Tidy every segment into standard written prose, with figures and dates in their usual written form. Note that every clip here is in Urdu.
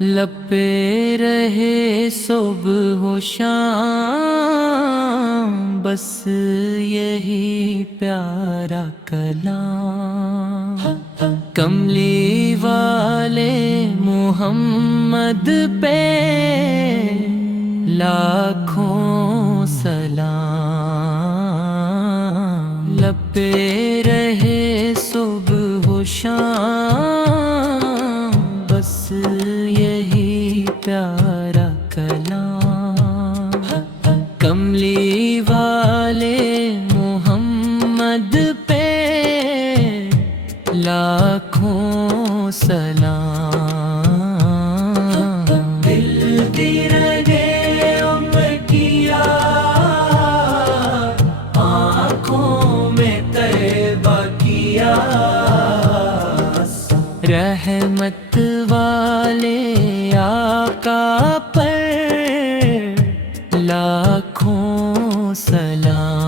لپے رہے صبح و شام، بس یہی پیارا کلام، کملی والے محمد پہ لاکھوں سلام۔ لپے رہے صبح و شام، بس یہی پیارا کلام، کملی والے محمد پہ لاکھوں سلام۔ دل دی رگے امٹیا، آنکھوں میں طیبہ کیا، رحمت والے آقا پر لاکھوں سلام۔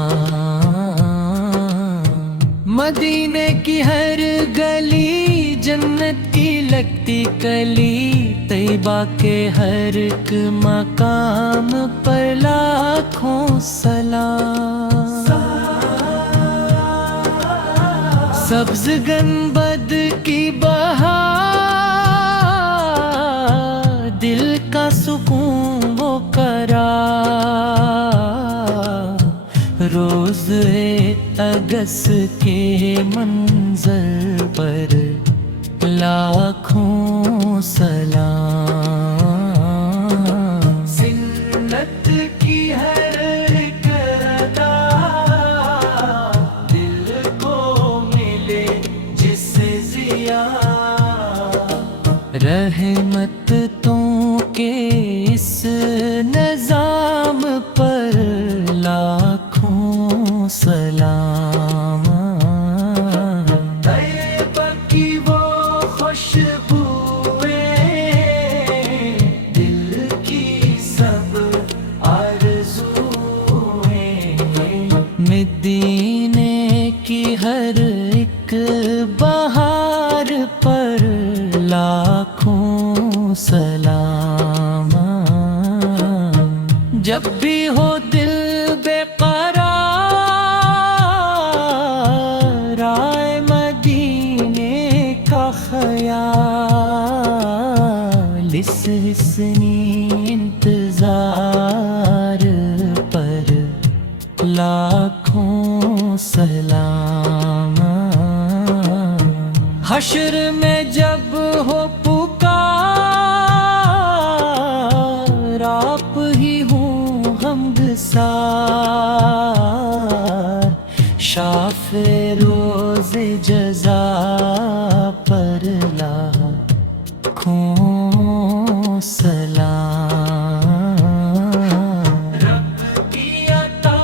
مدینے کی ہر گلی جنت کی لگتی کلی، طیبہ کے ہر ایک مقام پر لاکھوں سلام۔ سبز گنبد کی بہار، دل کا سکون وہ قرار، روز اگست کے منظر پر لاکھوں سلام۔ سنت کی ہر ایک ادا، دل کو ملے جس سے ضیا، رحمتوں کے اس نظام پر لاکھوں سلام۔ طیبہ کی وہ خوشبوئیں، دل کی سب آرزوئیں، مدینے کی ہر ایک بہار پر لاکھوں سلام۔ جب بھی ہو دل بے قرار، آئے مدینے کا خیال، اس حسنی انتظار پر لاکھوں سلام۔ حشر میں جب ہو پکار، آپ ہی ہوں غمگسار، شافع روز جزا پر لاکھوں سلام۔ رب کی عطا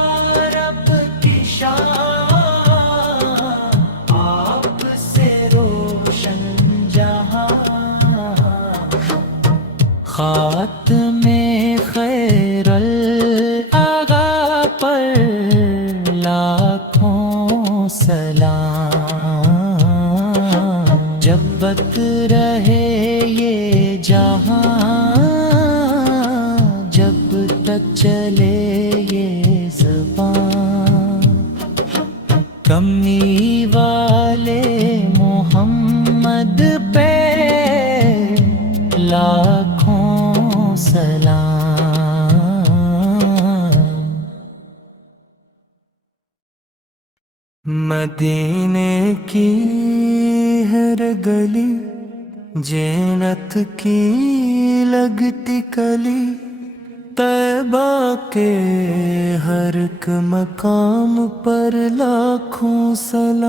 رب کی شان، آپ سے روشن جہاں، خاتم خیر الآغا پر لاکھوں سلام۔ جب تک رہے یہ جہاں، جب تک چلے یہ زبان، کمی والے محمد پہ لاکھوں سلام۔ مدینے کی ہر گلی جنت کی لگتی کلی، طیبہ کے ہر ایک مقام پر لاکھوں سلام۔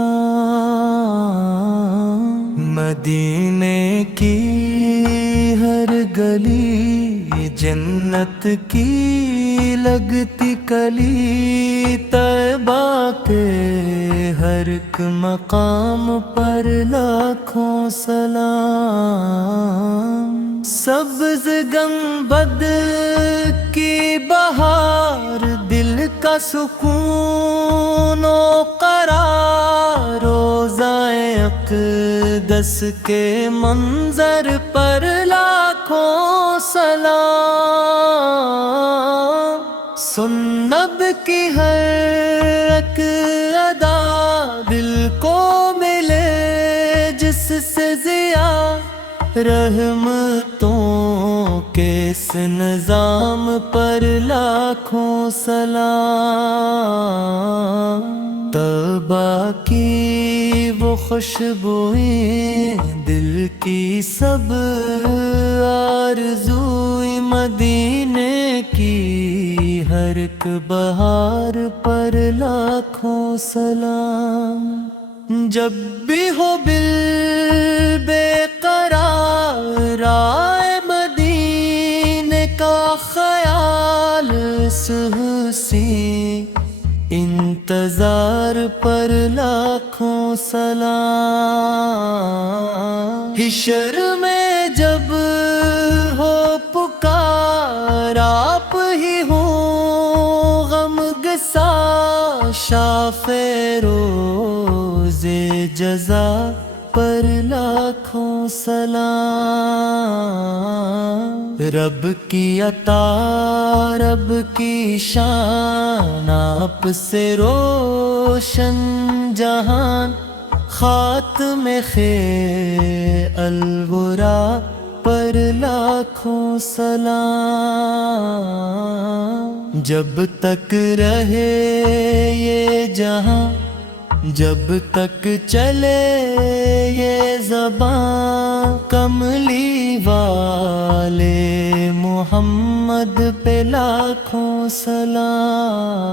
مدینے کی ہر گلی جنت کی لگتی کلی طیبہ کے ہر ایک مقام پر لاکھوں سلام سبز گنبد کی بہار دل کا سکون و قرار روضۂ اقدس کے منظر پر لاکھوں سلام سن نب کی ہر ایک ادا دل کو ملے جس سے ضیا رحمتوں کے اس نظام پر لاکھوں سلام طیبہ کی وہ خوشبوئیں دل کی سب آرزوئیں مدینے کی ہر ایک بہار پر لاکھوں سلام جب بھی ہو دل بے قرار آئے مدینے کا خیال حسین انتظار پر لاکھوں سلام حشر میں جب ہو پکار آپ ہی ہو غم گسا شافع روز جزا پر لاکھوں سلام رب کی عطا رب کی شان آپ سے روشن جہان خاتم خیر الورا پر لاکھوں سلام جب تک رہے یہ جہاں جب تک چلے یہ زبان کملی والے محمد پہ لاکھوں سلام